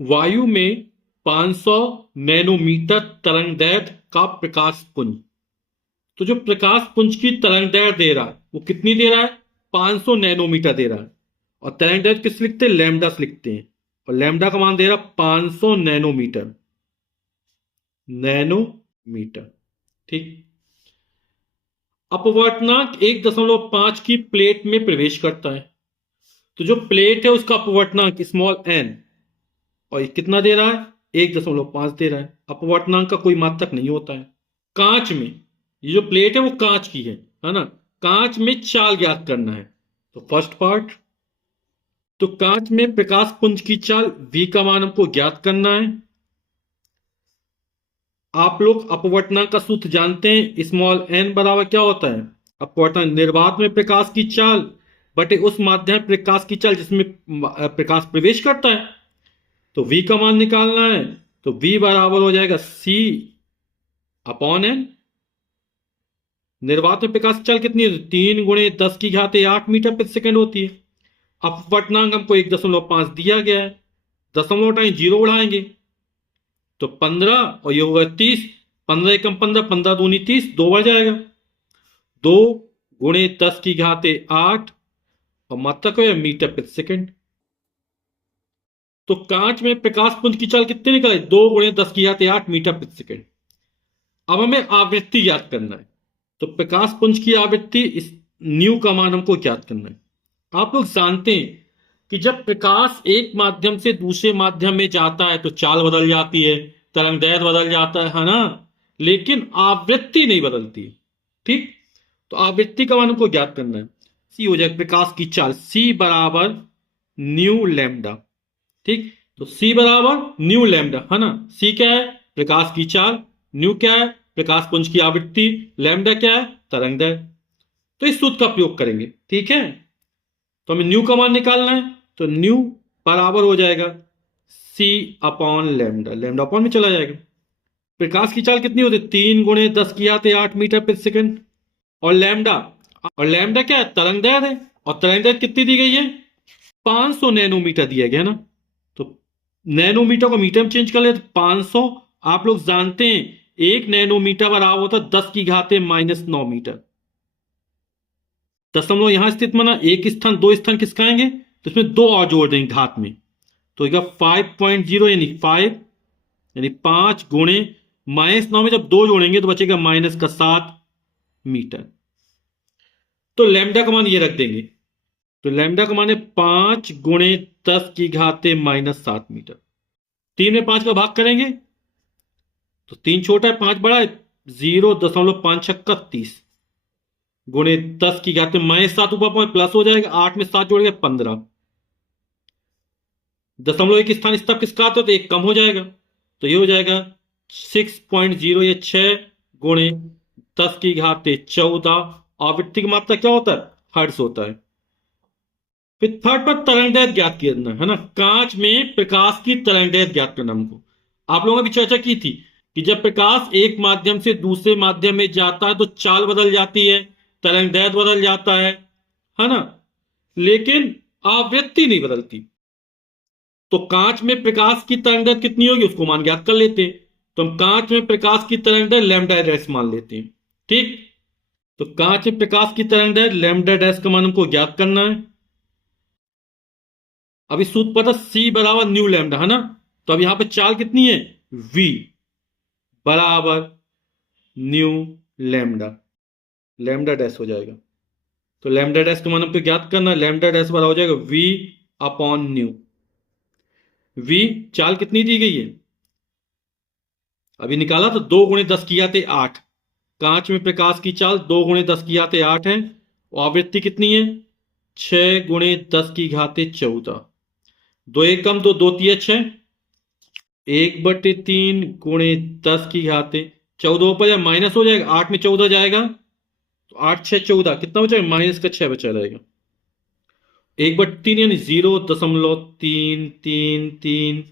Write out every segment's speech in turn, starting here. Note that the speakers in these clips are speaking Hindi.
वायु में 500 नैनोमीटर तरंगदैर्घ्य का प्रकाश पुंज। तो जो प्रकाश पुंज की तरंगदैर्घ्य दे रहा है वो कितनी दे रहा है? 500 नैनोमीटर दे रहा है। और तरंगदैर्घ्य किस लिखते हैं? लैम्डा से लिखते हैं। और लैम्डा का मान दे रहा है 500 नैनोमीटर। नैनोमीटर। ठीक। अपवर्तनांक 1.5 की प्लेट में प्रवेश करता है। तो जो प्लेट है उसका अपवर्तनांक स्मॉल एन, और ये कितना दे रहा है? 1.5 दे रहा है। अपवर्तनांक का कोई मात्रक नहीं होता है। कांच में, ये जो प्लेट है वो कांच की है ना? कांच में चाल ज्ञात करना है। तो फर्स्ट पार्ट, तो कांच में प्रकाश पुंज की चाल v का मान हमको ज्ञात करना है। आप लोग अपवर्तनांक का सूत्र जानते हैं, स्मॉल एन बराबर क्या होता है? अपवर्तनांक निर्वात में प्रकाश की चाल बटे उस माध्यम प्रकाश की चाल जिसमें प्रकाश प्रवेश करता है। तो v का मान निकालना है। तो v बराबर हो जाएगा c अपॉन एन। निर्वात में प्रकाश की चाल कितनी है? 3 × 10⁸ मीटर प्रति सेकंड होती है। अपवर्तनांक हमको 1.5 दिया गया है। दशमलव उठाएं, जीरो बढ़ाएंगे तो 15, और ये होगा 30। 15 एकम 15, 15 दूनी 30, दो बढ़ जाएगा। 2 × 10⁸ और मात्रक है मीटर प्रति सेकंड। तो कांच में प्रकाश पुंज की चाल कितनी निकले? 2 × 10⁸ मीटर प्रति सेकंड। अब हमें आवृत्ति ज्ञात करना है। तो प्रकाश पुंज की आवृत्ति इस न्यू का मान हमको ज्ञात करना है। आप लोग जानते हैं कि जब प्रकाश एक माध्यम से दूसरे माध्यम में जाता है तो चाल बदल जाती है, तरंगदैर्घ्य बदल जाता है ना? लेकिन आवृत्ति नहीं बदलती। ठीक। तो आवृत्ति का मान हमको ज्ञात करना है। सी हो जाएगा प्रकाश की चाल, सी बराबर न्यू लैम्डा। ठीक। तो सी बराबर न्यू लैम्डा है ना? सी क्या है? प्रकाश की चाल। न्यू क्या है? प्रकाश पुंज की आवृत्ति। लैम्डा क्या है? तरंगदैर्घ्य। तो इस सूत्र का प्रयोग करेंगे। ठीक है। तो हमें न्यू का मान निकालना है। तो न्यू बराबर हो जाएगा सी अपॉन लैम्डा। लैम्डा अपॉन में चला जाएगा। प्रकाश की चाल कितनी होती है? 3 × 10⁸ मीटर प्रति सेकंड। और लैम्डा क्या है? तरंगदैर्घ्य है। और तरंगदैर्घ्य कितनी दी गई है? 500 नैनोमीटर दिया गया ना? तो नैनोमीटर को मीटर में चेंज कर ले तो 500। आप लोग जानते हैं 1 नैनोमीटर बराबर होता है 10⁻⁻9 मीटर। दशमलव यहां स्थित माना, एक स्थान दो स्थान किसका आएंगे? तो इसमें दो और जोड़ देंगे घात में। तो 5.0 यानी 5, यानी 5 × -9 में जब दो जोड़ेंगे तो बचेगा -7 मीटर। तो लैम्डा का मान ये रख देंगे। तो लैम्डा का मान है 5 × 10⁻⁻7 मीटर। 3 में 5 का भाग करेंगे तो 3 छोटा है 5 बड़ा है। 0.5×6 = 30 गुणे 10⁻⁻7 ऊपर पॉइंट प्लस हो जाएगा। 8 में 7 जोड़ेगा 15। दशमलव एक स्थान तब किसका आता है तो एक कम हो जाएगा। तो ये हो जाएगा 6.0 या 6 गुणे 10⁻14। आवृत्ति की मात्रा क्या होता है? हर्ट्ज होता है। फिर थर्ड पर तरंगदैर्घ्य ज्ञात करना है ना? कांच में प्रकाश की तरंगदैर्घ्य ज्ञात करना हमको। आप लोगों ने भी चर्चा की थी कि जब प्रकाश एक माध्यम से दूसरे माध्यम में जाता है तो चाल बदल जाती है, तरंगदैर्घ्य बदल जाता है ना? लेकिन आवृत्ति नहीं बदलती। तो कांच में प्रकाश की तरंगदैर्घ्य कितनी होगी उसको मान ज्ञात कर लेते हैं। तो हम कांच में प्रकाश की तरंगदैर्घ्य लैम्डा डैश मान लेते हैं। ठीक। तो कांच में प्रकाश की तरंगदैर्घ्य लैम्डा डैश का मान हमको ज्ञात करना है। अभी सूत्र पता, सी बराबर न्यू लैम्डा है ना? तो अब यहां पे चाल कितनी है? v बराबर न्यू लैम्डा। लैम्डा डैश हो जाएगा। तो लैम्डा डैश का मान हमको ज्ञात करना है। लैम्डा डैश बराबर हो जाएगा v अपॉन न्यू। v चाल कितनी दी गई है अभी निकाला तो 2 × 10⁸ कांच में प्रकाश की चाल 2 × 10⁸ है। और आवृत्ति कितनी है? 6 × 10⁻14। दो एकम दो, दो तिया 6, 1/3 × 10⁻14 पर माइनस हो जाएगा। 8 में 14 जाएगा तो 8 6 14, कितना बचेगा? -6 बचा रहेगा। 1/3 यानी 0.333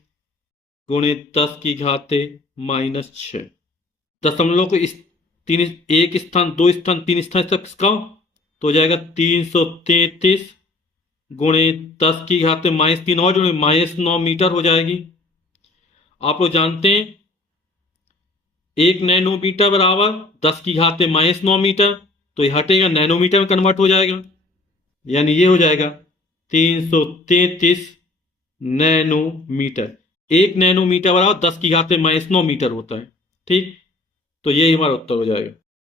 गुणे 10⁻⁻6। दशमलव को इस तीन, एक स्थान दो स्थान तीन स्थान तक किसका तो हो जाएगा 333 गुणे 10⁻³ और जोड़े -9 मीटर हो जाएगी। आप लोग जानते हैं 1 नैनोमीटर बराबर 10⁻⁻9 मीटर, तो ये हटेगा नैनोमीटर में कन्वर्ट हो जाएगा, यानी ये हो जाएगा 333 नैनोमीटर। 1 नैनोमीटर बराबर 10⁻⁹ मीटर होता है। ठीक, तो यही हमारा उत्तर हो जाएगा।